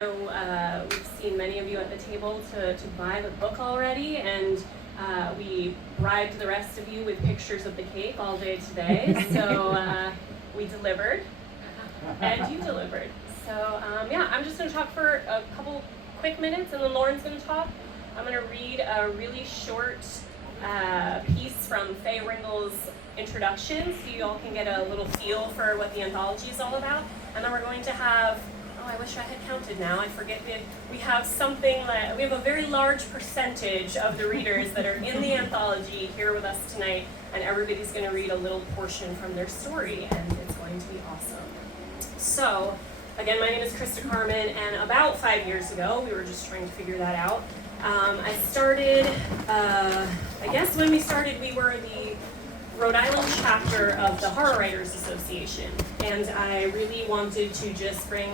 We've seen many of you at the table to buy the book already, and we bribed the rest of you with pictures of the cake all day today. So we delivered, and you delivered. So yeah, I'm just going to talk for a couple quick minutes, and then Lauren's going to talk. I'm going to read a really short piece from Faye Ringel's introduction, so you all can get a little feel for what the anthology is all about. And then we're going to have, I wish I had counted now, I forget, we have something like, we have a very large percentage of the readers that are in the anthology here with us tonight, and everybody's going to read a little portion from their story, and it's going to be awesome. So, again, my name is Christa Carmen, and about 5 years ago, we were just trying to figure that out. I started, I guess when we started, we were the Rhode Island chapter of the Horror Writers Association, and I really wanted to just bring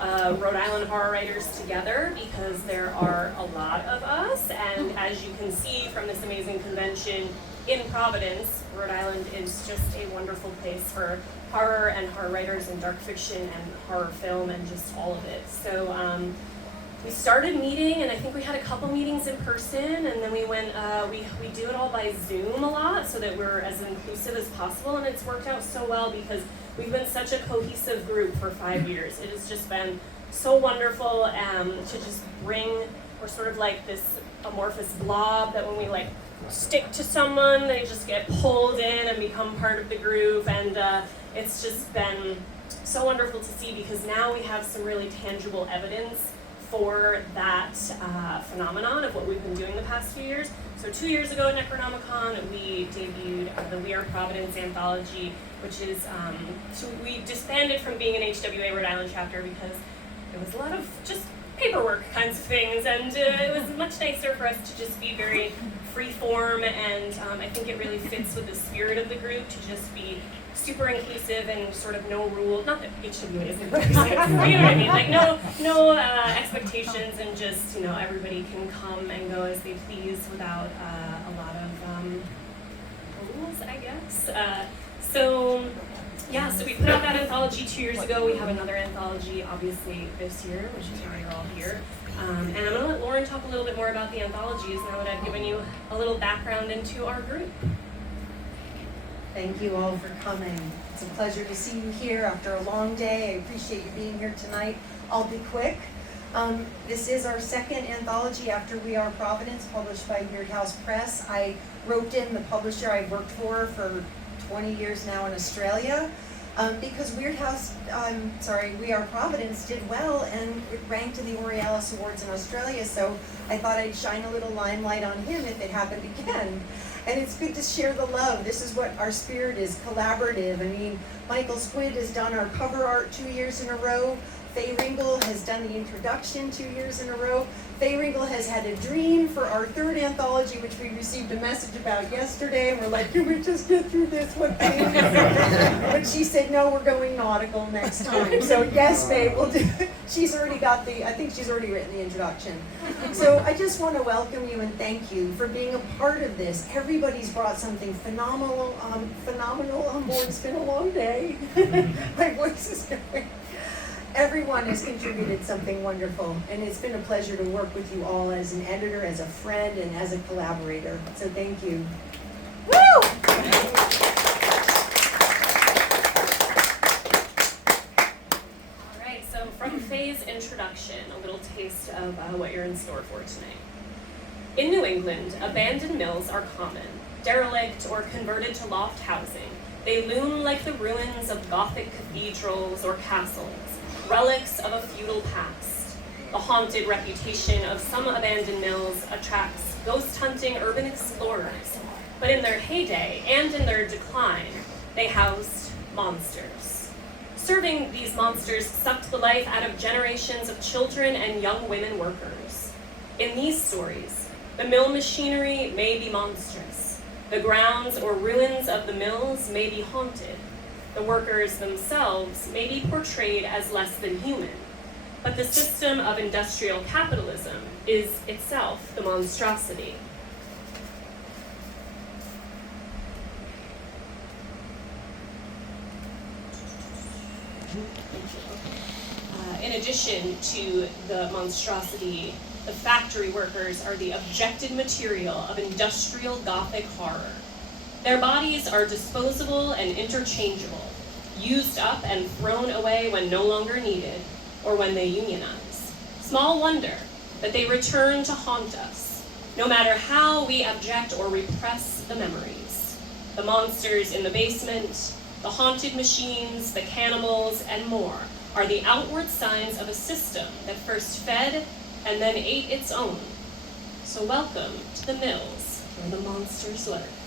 Rhode Island horror writers together because there are a lot of us, and as you can see from this amazing convention in Providence, Rhode Island is just a wonderful place for horror and horror writers and dark fiction and horror film and just all of it. So we started meeting, and I think we had a couple meetings in person, and then we went, we do it all by Zoom a lot so that we're as inclusive as possible, and it's worked out so well because we've been such a cohesive group for 5 years. It has just been so wonderful to just bring, we're sort of like this amorphous blob that when we like stick to someone, they just get pulled in and become part of the group, and it's just been so wonderful to see because now we have some really tangible evidence for that phenomenon of what we've been doing the past few years. So 2 years ago at Necronomicon, we debuted the We Are Providence anthology, which is, so we disbanded from being an HWA Rhode Island chapter because it was a lot of just paperwork kinds of things, and it was much nicer for us to just be very free form, and I think it really fits with the spirit of the group to just be super inclusive and sort of no rule, not that HWA is inclusive, you know what I mean, like no expectations, and just, you know, everybody can come and go as they please without a lot of rules, I guess. So we put out that anthology 2 years ago. We have another anthology, obviously, this year, which is why you're all here. And I'm going to let Lauren talk a little bit more about the anthologies now that I've given you a little background into our group. Thank you all for coming. It's a pleasure to see you here after a long day. I appreciate you being here tonight. I'll be quick. This is our second anthology after We Are Providence, published by Weird House Press. I roped in the publisher I've worked for 20 years now in Australia, because We Are Providence did well, and it ranked in the Aurealis Awards in Australia, so I thought I'd shine a little limelight on him if it happened again. And it's good to share the love. This is what our spirit is, collaborative. I mean, Michael Squid has done our cover art 2 years in a row. Faye Ringel has done the introduction 2 years in a row. Faye Ringel has had a dream for our third anthology, which we received a message about yesterday, and we're like, can we just get through this one thing? But she said, no, we're going nautical next time. So yes, Faye, we'll do it. I think she's already written the introduction. So I just want to welcome you and thank you for being a part of this. Everybody's brought something phenomenal on board. It's been a long day. My voice is going. Everyone has contributed something wonderful, and it's been a pleasure to work with you all as an editor, as a friend, and as a collaborator. So thank you. Woo! All right, so from Faye's introduction, a little taste of what you're in store for tonight. In New England, abandoned mills are common, derelict or converted to loft housing. They loom like the ruins of Gothic cathedrals or castles, relics of a feudal past. The haunted reputation of some abandoned mills attracts ghost-hunting urban explorers, but in their heyday and in their decline, they housed monsters. Serving these monsters sucked the life out of generations of children and young women workers. In these stories, the mill machinery may be monstrous. The grounds or ruins of the mills may be haunted. The workers themselves may be portrayed as less than human, but the system of industrial capitalism is itself the monstrosity. in addition to the monstrosity, the factory workers are the objected material of industrial Gothic horror. Their bodies are disposable and interchangeable, used up and thrown away when no longer needed, or when they unionize. Small wonder that they return to haunt us, no matter how we abject or repress the memories. The monsters in the basement, the haunted machines, the cannibals, and more are the outward signs of a system that first fed and then ate its own. So welcome to the mills where the monsters lurk.